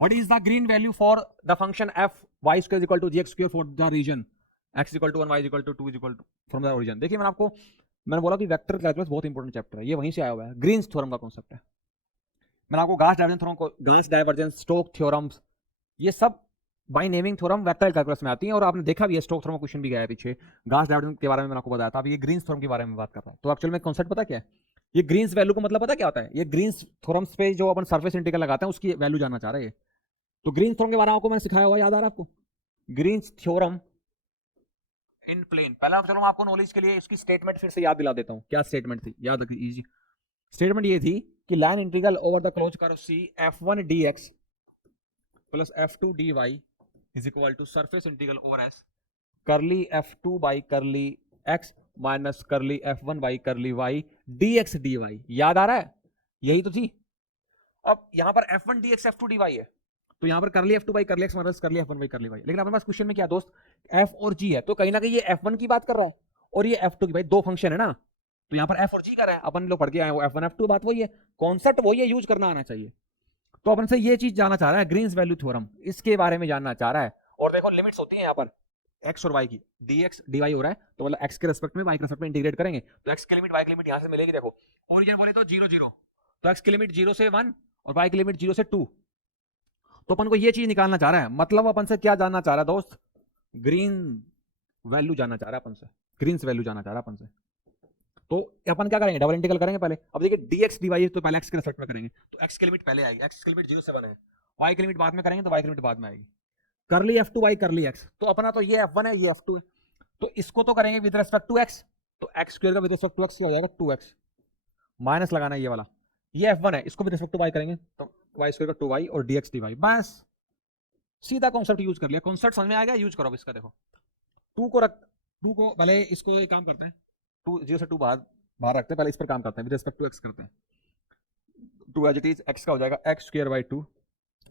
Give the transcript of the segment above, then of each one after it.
What is the Green value for the function f y square equal to g x square for the region x equal to 1 y equal to 2 equal to from the origin. देखिए मैंने बोला कि vector calculus बहुत important chapter है, ये वहीं से आया हुआ है, ग्रीन्स थ्योरम का कॉन्सेप्ट है। मैंने आपको गास डाइवर्जेंस स्टोक थ्योरम्स ये सब by naming theorem vector calculus में आती हैं, और आपने देखा भी है स्टोक थ्योरम क्वेश्चन भी गया है पीछे। गास डाइवर्जेंस के बारे में मैंने आपको बताया था, अब ये ग्रीन्स थ्योरम के बारे में बात कर रहा हूं। तो एक्चुअल में कॉन्सेप्ट पता क्या है, ये ग्रीन्स वैल्यू का मतलब पता क्या होता है, ये ग्रीन्स थ्योरम्स पे जो अपन सरफेस इंटीग्रल लगाते हैं उसकी वैल्यू जानना चाह रहे हैं। तो ग्रीन्स थ्योरम के बारे में आपको मैंने सिखाया हुआ, याद आ रहा है आपको? Green's theorem in plane. पहला चलो मैं आपको नॉलेज के लिए इसकी स्टेटमेंट फिर से याद दिला देता हूं, क्या स्टेटमेंट थी याद रखिए इजी। स्टेटमेंट ये थी कि line integral over the close curve C f1 dx plus f2 dy is equal to surface integral over s curly f2 by करली x माइनस करली f1 बाई करली y dx dy। याद आ रहा है? यही तो थी। अब यहां पर f1 dx f2 dy है, तो यहां पर करली f2 बाई करली x माइनस करली f1 बाई करली y। लेकिन अपने पास क्वेश्चन में क्या दोस्त, f और g है, तो कहीं ना कहीं ये f1 की बात कर रहा है और ये f2 की। भाई दो फंक्शन है ना, तो यहां पर f और g कर रहा है, अपन लोग पढ़ के आए वो f1 f2 बात वही है, कॉन्सेप्ट वही है, यूज करना आना चाहिए। तो अपन से ये चीज जानना चाह रहा है, ग्रीन्स वैल्यू थ्योरम, इसके बारे में जानना चाह रहा है। और देखो लिमिट्स होती है यहाँ पर x और y की, dx dy हो रहा है, तो मतलब x के रेस्पेक्ट में y के रेस्पेक्ट में इंटीग्रेट करेंगे, तो x की लिमिट y की लिमिट यहां से मिलेगी। देखो ओरिजिन बोले तो 0 0, तो x की लिमिट 0 से 1 और y की लिमिट 0 से 2। तो अपन को ये चीज निकालना चाह रहा है, मतलब अपन से क्या जानना चाह रहा है दोस्त, ग्रीन वैल्यू जानना चाह रहा है अपन से, ग्रीन्स वैल्यू जानना चाह रहा है अपन से। तो अपन क्या करेंगे, डबल इंटीग्रल करेंगे पहले। अब देखिए dx dy तो पहले x के रेस्पेक्ट में करेंगे, तो x की लिमिट पहले आएगी, x की लिमिट 0 से 1 है, y की लिमिट बाद में करेंगे तो y की लिमिट बाद में आएगी। करली f2 बाई करली x, तो अपना तो ये f1 है ये f2 है, तो इसको तो करेंगे विद रिस्पेक्ट टू x, तो x स्क्वायर का विद रिस्पेक्ट टू x क्या हो जाएगा 2x, माइनस लगाना है ये वाला, ये f1 है, इसको विद रिस्पेक्ट टू y करेंगे तो y स्क्वायर का 2y और dx dy। बस सीधा कॉन्सेप्ट यूज कर लिया, कॉन्सेप्ट समझ में आ गया, यूज करो इसका। देखो टू को पहले इसको एक काम करते हैं, टू 0 से 2 बाहर बाहर रखते हैं, पहले इस पर काम करते हैं, विद रिस्पेक्ट टू x करते हैं। To as it is x का हो जाएगा x square by 2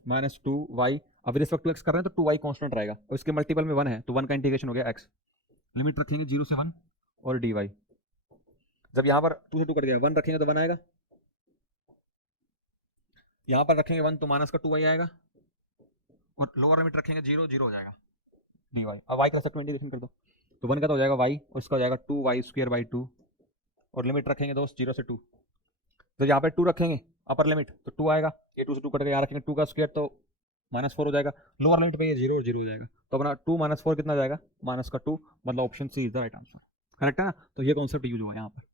minus 2y, अब रिस्पेक्ट टू x कर रहे हैं तो 2y कांस्टेंट रहेगा, और इसके मल्टीपल में 1 है, तो 1 का इंटीग्रेशन हो गया x, लिमिट रखेंगे 0 से 1 और dy। जब यहां पर 2 से 2 कट गया, 1 रखेंगे तो 1 आएगा, यहां पर रखेंगे 1 तो माइनस का 2y आएगा, और लोअर लिमिट रखेंगे 0 0 हो जाएगा dy। अब y का रेस्पेक्ट में इंटीग्रेशन कर दो, तो 1 का तो हो जाएगा y और इसका हो जाएगा 2y स्क्वायर बाई 2, और लिमिट रखेंगे दोस्त 0 से 2। तो यहाँ पे 2 रखेंगे अपर लिमिट तो 2 आएगा, ये 2 से 2 कट गया, यहाँ रखेंगे 2 का स्क्वायर तो -4 हो जाएगा, लोअर लिमिट पे ये 0 और 0 हो जाएगा, तो अपना 2 -4 कितना जाएगा, -2, मतलब option C is the right answer. Correct है ना? तो ये कॉन्सेप्ट यूज हुआ यहाँ पर।